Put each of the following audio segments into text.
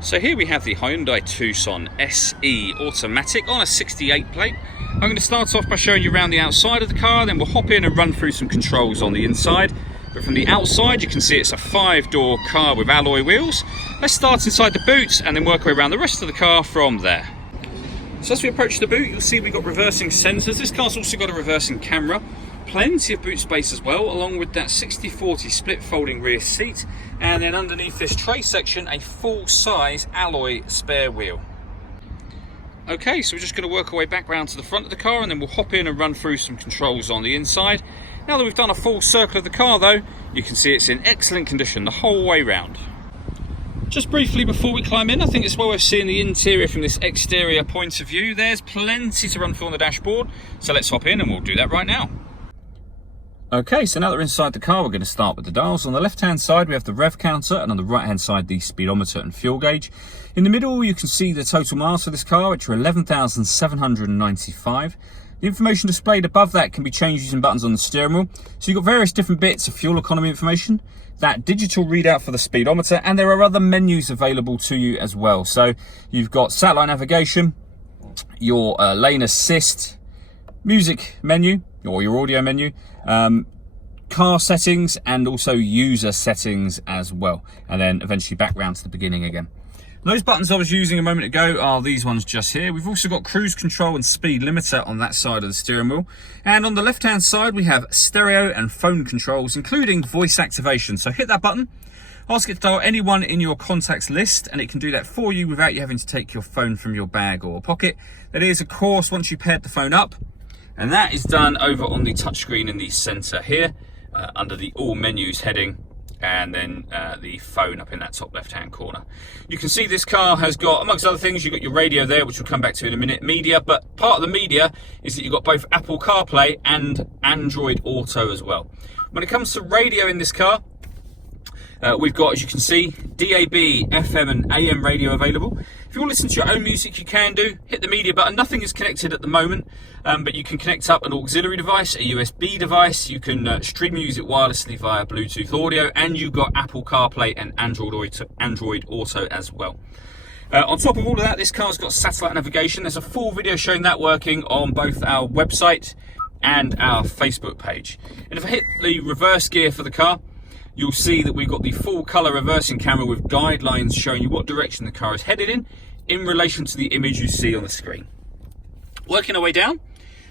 So here we have the Hyundai Tucson SE automatic on a 68 plate. I'm going to start off by showing you around the outside of the car, then we'll hop in and run through some controls on the inside. But from the outside you can see it's a 5-door car with alloy wheels. Let's start inside the boot and then work our way around the rest of the car from there. So as we approach the boot, you'll see we've got reversing sensors. This car's also got a reversing camera. Plenty of boot space as well, along with that 60/40 split folding rear seat, and then underneath this tray section a full-size alloy spare wheel. Okay, so we're just going to work our way back round to the front of the car and then we'll hop in and run through some controls on the inside. Now that we've done a full circle of the car though, you can see it's in excellent condition the whole way round. Just briefly before we climb in, I think it's well worth seeing the interior from this exterior point of view. There's plenty to run through on the dashboard, so let's hop in and we'll do that right now. Okay, so now that we're inside the car, we're going to start with the dials. On the left-hand side, we have the rev counter, and on the right-hand side, the speedometer and fuel gauge. In the middle, you can see the total miles for this car, which are 11,795. The information displayed above that can be changed using buttons on the steering wheel. So you've got various different bits of fuel economy information, that digital readout for the speedometer, and there are other menus available to you as well. So you've got satellite navigation, your lane assist, music menu, or your audio menu, car settings, and also user settings as well, and then eventually back round to the beginning again. Those buttons I was using a moment ago are these ones just here. We've also got cruise control and speed limiter on that side of the steering wheel, and on the left hand side we have stereo and phone controls, including voice activation. So hit that button, ask it to dial anyone in your contacts list, and it can do that for you without you having to take your phone from your bag or pocket. That is, of course, once you paired the phone up. And that is done over on the touchscreen in the center here, under the all menus heading, and then the phone up in that top left hand corner. You can see this car has got, amongst other things, you've got your radio there, which we'll come back to in a minute, media, but part of the media is that you've got both Apple CarPlay and Android Auto as well. When it comes to radio in this car, we've got, as you can see, DAB, FM and AM radio available. If you want to listen to your own music, you can do. Hit the media button. Nothing is connected at the moment, but you can connect up an auxiliary device, a USB device. You can stream music wirelessly via Bluetooth audio, and you've got Apple CarPlay and Android Auto as well. On top of all of that, this car's got satellite navigation. There's a full video showing that working on both our website and our Facebook page. And if I hit the reverse gear for the car, you'll see that we've got the full colour reversing camera with guidelines showing you what direction the car is headed in relation to the image you see on the screen. Working our way down,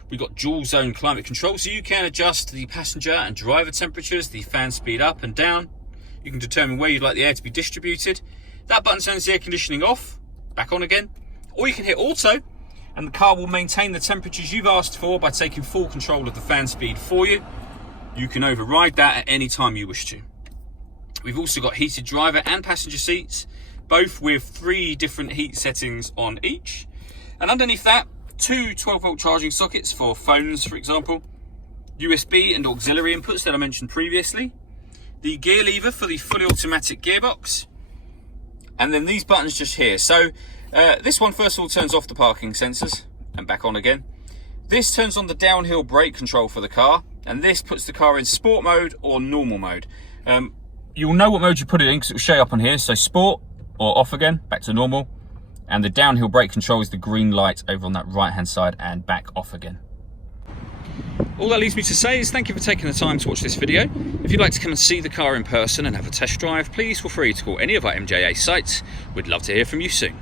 we've got dual zone climate control, so you can adjust the passenger and driver temperatures, the fan speed up and down. You can determine where you'd like the air to be distributed. That button turns the air conditioning off, back on again. Or you can hit auto, and the car will maintain the temperatures you've asked for by taking full control of the fan speed for you. You can override that at any time you wish to. We've also got heated driver and passenger seats, both with 3 different heat settings on each. And underneath that, 2 12-volt charging sockets for phones, for example, USB and auxiliary inputs that I mentioned previously, the gear lever for the fully automatic gearbox, and then these buttons just here. So this one, first of all, turns off the parking sensors and back on again. This turns on the downhill brake control for the car, and this puts the car in sport mode or normal mode. You'll know what mode you put it in because it will show up on here. So sport or off again, back to normal. And the downhill brake control is the green light over on that right hand side and back off again. All that leaves me to say is thank you for taking the time to watch this video. If you'd like to come and see the car in person and have a test drive, please feel free to call any of our MJA sites. We'd love to hear from you soon.